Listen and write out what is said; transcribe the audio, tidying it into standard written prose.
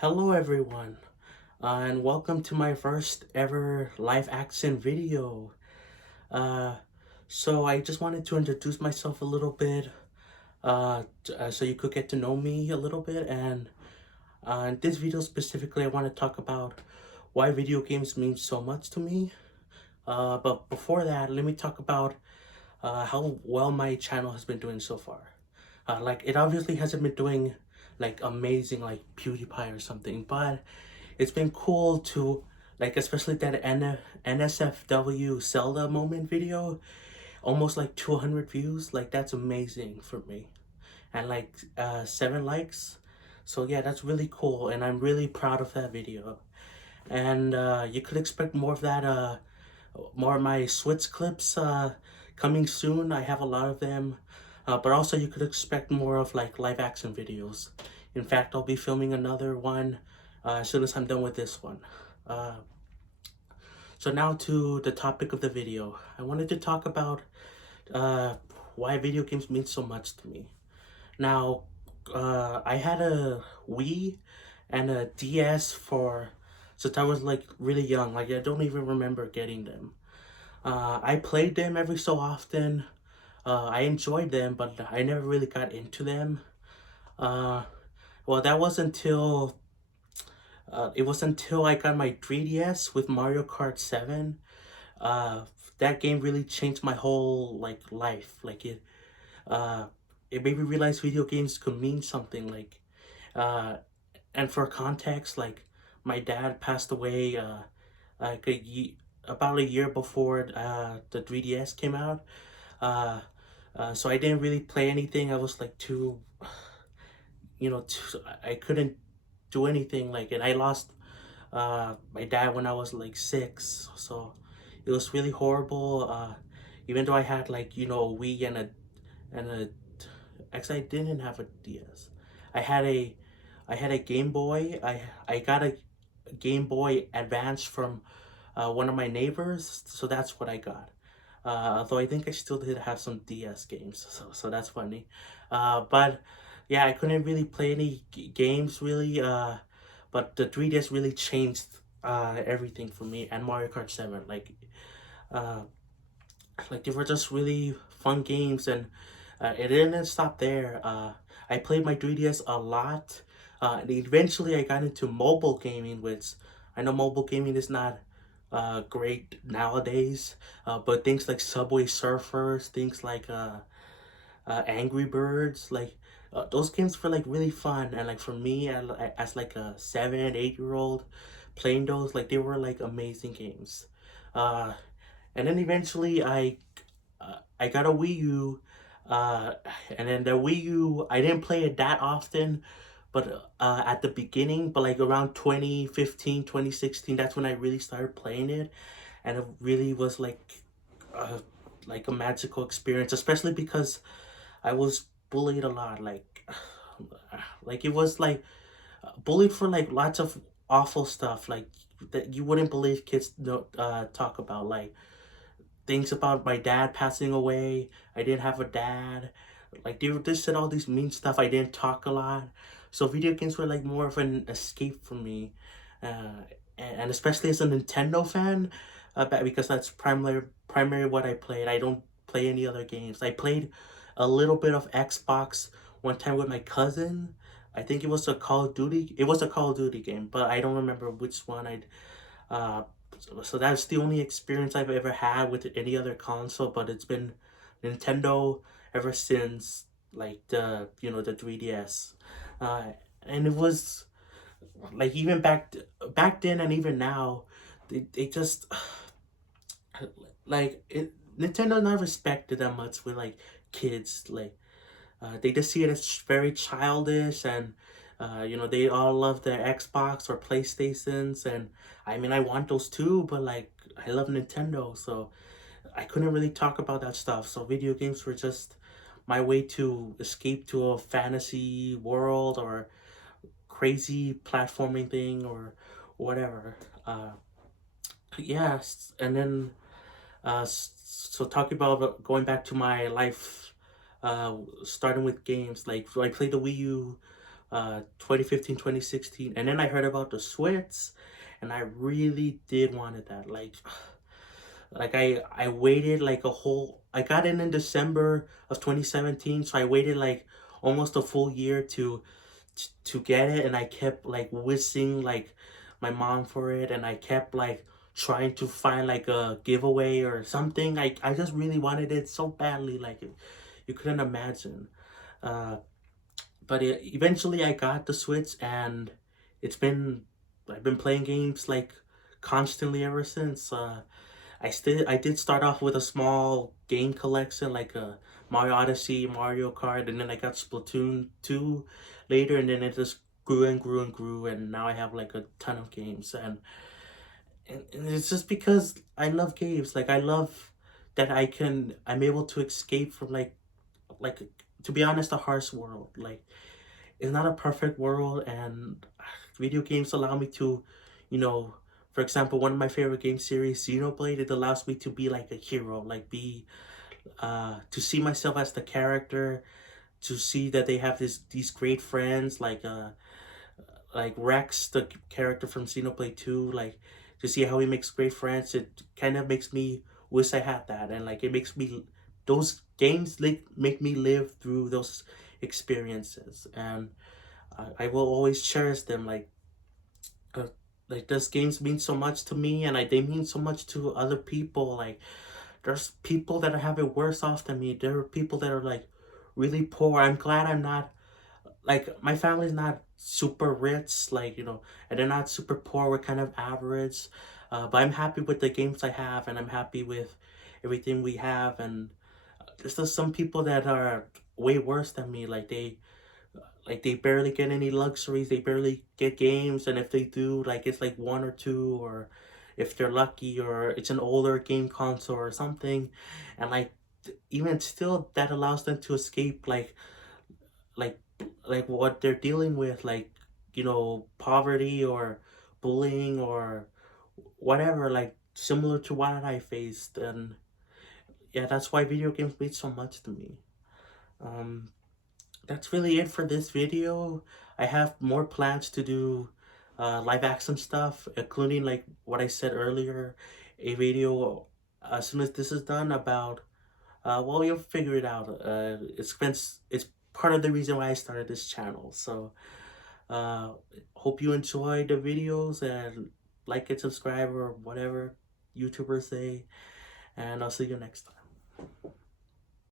Hello everyone, and welcome to my first ever live action video. Uh, so I just wanted to introduce myself a little bit, so you could get to know me a little bit. And in this video specifically, I want to talk about why video games mean so much to me. But before that, let me talk about how well my channel has been doing so far. Like it obviously hasn't been doing like amazing like PewDiePie or something, but it's been cool to like, especially that NSFW Zelda moment video, almost like 200 views. Like that's amazing for me, and like 7 likes. So yeah, that's really cool, and I'm really proud of that video. And you could expect more of that. More of my Switch clips coming soon. I have a lot of them. But also you could expect more of like live action videos. In fact, I'll be filming another one as soon as I'm done with this one. Uh, so now to the topic of the video. I wanted to talk about uh, why video games mean so much to me. Now, I had a Wii and a DS since I was like really young. Like I don't even remember getting them. I played them every so often. I enjoyed them, but I never really got into them. Uh, well, that was until it was until I got my 3DS with Mario Kart 7. Uh, that game really changed my whole like life. Uh, it made me realize video games could mean something. Uh, and for context, like my dad passed away like about a year before the 3DS came out. Uh, so I didn't really play anything. I was like too, I couldn't do anything. Like, and I lost my dad when I was like 6. So it was really horrible. Even though I had like, a Wii and a, actually I didn't have a DS. I had a, I had a Game Boy. I got a Game Boy Advance from one of my neighbors. So that's what I got. Although I think I still did have some DS games, so that's funny. But yeah, I couldn't really play any games really. But the 3DS really changed everything for me, and Mario Kart 7. Uh, like they were just really fun games, and it didn't stop there. I played my 3DS a lot. And eventually I got into mobile gaming, which I know mobile gaming is not great nowadays. But things like Subway Surfers, things like Angry Birds, like those games were like really fun. And like for me, as like a 7, 8 year old, playing those, like they were like amazing games. Uh, and then eventually I got a Wii U, uh, and then the Wii U I didn't play it that often, but at the beginning, but like around 2015, 2016, that's when I really started playing it, and it really was uh, like a magical experience, especially because I was bullied a lot, like it was like bullied for like lots of awful stuff, like that you wouldn't believe kids talk about, like things about my dad passing away. I didn't have a dad. Like they just said all these mean stuff. I didn't talk a lot. So video games were like more of an escape for me. And especially as a Nintendo fan, because that's primary what I played. I don't play any other games. I played a little bit of Xbox one time with my cousin. I think it was a Call of Duty. It was a Call of Duty game, but I don't remember which one I'd uh, so that's the only experience I've ever had with any other console, but it's been Nintendo ever since, like the 3DS. Uh, and it was like even back then and even now, they just like it. Nintendo not respected that much with like kids. Like they just see it as very childish, and they all love their Xbox or PlayStations, and I mean I want those too, but like I love Nintendo, so I couldn't really talk about that stuff. So video games were just my way to escape to a fantasy world or crazy platforming thing or whatever. Yes, and then so talking about going back to my life, starting with games, like so I played the Wii U 2015, 2016. And then I heard about the Switch, and I really did wanted that. Like I waited like a whole, I got in December of 2017, so I waited like almost a full year to get it, and I kept like wishing like my mom for it, and I kept like trying to find like a giveaway or something. I just really wanted it so badly, like you couldn't imagine. Uh, but eventually I got the Switch, and it's been, I've been playing games like constantly ever since. I did start off with a small game collection like Mario Odyssey, Mario Kart, and then I got Splatoon 2 later, and then it just grew and grew and grew, and now I have like a ton of games. And it's just because I love games. Like I love that I'm able to escape from like to be honest, a harsh world. Like it's not a perfect world, and video games allow me to, you know, for example, one of my favorite game series, Xenoblade, it allows me to be like a hero, like be to see myself as the character, to see that they have these great friends like Rex, the character from Xenoblade 2, like to see how he makes great friends. It kind of makes me wish I had that, and like it makes me, those games like make me live through those experiences, and I will always cherish them. Uh, like those games mean so much to me, and they mean so much to other people. Like there's people that have it worse off than me. There are people that are like really poor. I'm glad I'm not, like my family's not super rich, like and they're not super poor. We're kind of average, but I'm happy with the games I have, and I'm happy with everything we have. And there's just some people that are way worse than me. Like they barely get any luxuries. They barely get games, and if they do, like it's like one or two, or if they're lucky, or it's an older game console or something, and like even still, that allows them to escape like like what they're dealing with, like poverty or bullying or whatever, like similar to what I faced. And yeah, that's why video games mean so much to me. um that's really it for this video. I have more plans to do live action stuff, including like what I said earlier, a video as soon as this is done about well, you'll figure it out. It's part of the reason why I started this channel. So uh hope you enjoy the videos, and like and subscribe or whatever YouTubers say, and I'll see you next time.